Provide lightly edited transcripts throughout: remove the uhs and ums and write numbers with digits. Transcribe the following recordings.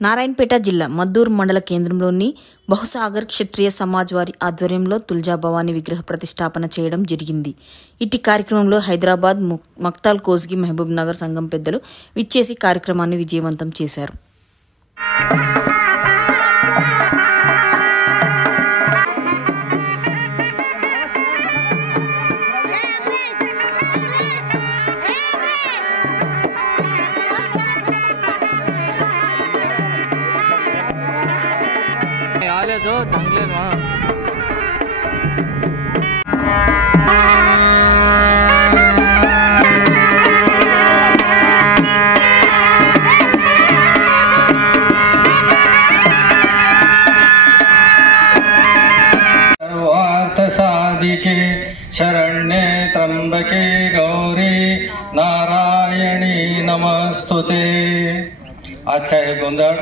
నారాయణపేట జిల్లా మద్దూరు మండల కేంద్రంలోని బహుసాగర్ క్షత్రియ సమాజ్ వారి ఆధ్వర్యంలో తుల్జా భవానీ విగ్రహ ప్రతిష్టాపన చేయడం జరిగింది. ఇట్టి కార్యక్రమంలో హైదరాబాద్, మక్తాల్ కోస్గి, మహబూబ్ నగర్ సంఘం పెద్దలు విచ్చేసి కార్యక్రమాన్ని విజయవంతం చేశారు. तो दंगले ना सर्वार्थ साधिके शरण्ये त्र्यंबके गौरी नारायणी नमस्तुते. आजचा हे गोंधळ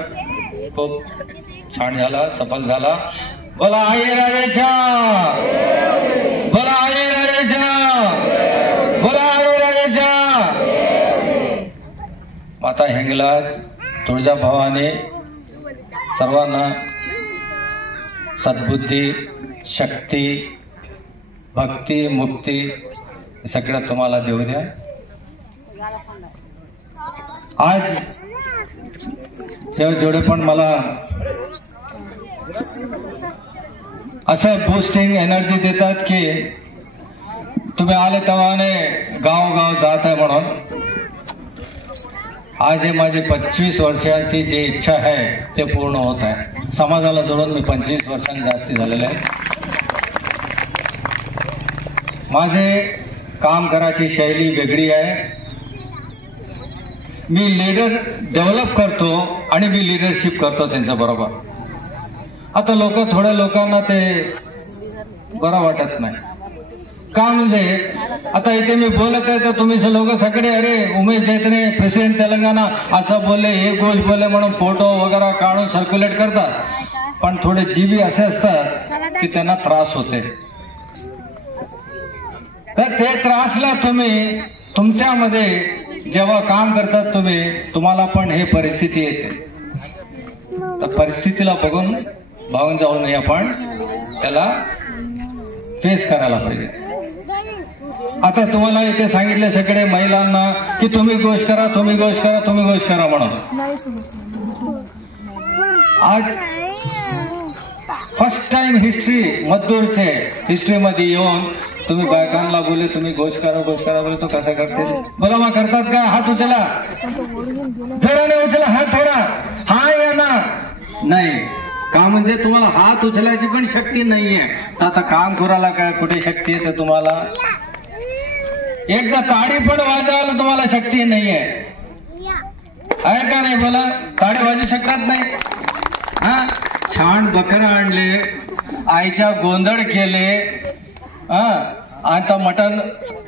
खूप छान झाला, सफल झाला. बोला आई राजेच्या, बोला आई राजेच्या, बोला आई राजेच्या. माता हिंगलाज, तुळजा भवानी सर्वांना सद्बुद्धी, शक्ती, भक्ती, मुक्ती सगळं तुम्हाला देऊ द्या. आज जेवढे पण मला असं बूस्टिंग एनर्जी देतात की तुम्ही आले तेव्हाने गाव जात आहे म्हणून. आज हे माझी 25 वर्षांची जी इच्छा आहे ते पूर्ण होत आहे. समाजाला जोडून मी 25 वर्षांनी जास्ती झालेले आहे. माझे काम करायची शैली वेगळी आहे. मी लीडर डेव्हलप करतो आणि मी लीडरशिप करतो त्यांच्या बरोबर. आता थोड्या लोकांना ते बरं वाटत नाही. का म्हणजे आता इथे मी बोलत आहे तर तुम्ही लोक सगळे अरे उमेश जैतने प्रेसिडेंट तेलंगणा असं बोलले, हे गोष्ट बोलले म्हणून फोटो वगैरे काढून सर्क्युलेट करतात. पण थोडे जीवी असे असतात की त्यांना त्रास होते. तर ते त्रासला तुम्ही तुमच्यामध्ये जेव्हा काम करतात तुम्हाला पण हे परिस्थिती येते. तर परिस्थितीला बघून भावून जाऊ नये, आपण त्याला फेस करायला पाहिजे. आता तुम्हाला इथे सांगितले सगळे महिलांना की तुम्ही गोष्ट करा, तुम्ही गोष्ट करा, तुम्ही गोष्ट करा म्हणून. आज फर्स्ट टाइम मद्दूरचे हिस्ट्रीमध्ये येऊन तुम्ही बायकांना बोलले तुम्ही गोष्ट करा बोले तो कसं करतील? बोला मग करतात का? हात उचला, जरा नाही उचला हात थोडा. हा या ना नाही का म्हणजे तुम्हाला हात उचलायची पण शक्ती नाहीये. तर आता काम करायला काय कुठे शक्ती आहे? तर तुम्हाला एकदा ताडी पण वाजवायला तुम्हाला शक्ती नाहीये, आहे का नाही? बोला, ताडी वाजू शकत नाही. हा, छान बकरं आणले, आईच्या गोंधळ केले, आता मटण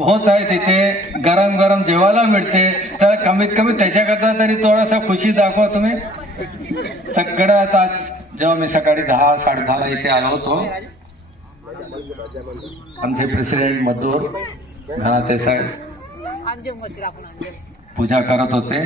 होत आहे तिथे, गरम गरम जेवायला मिळते. तर कमीत कमी त्याच्याकरता तरी थोडासा खुशी दाखवा तुम्ही. सगळं आता जेव्हा मी सकाळी 10-10:30 इथे आलो होतो, आमचे प्रेसिडेंट मद्दूर घराते साहेब पूजा करत होते.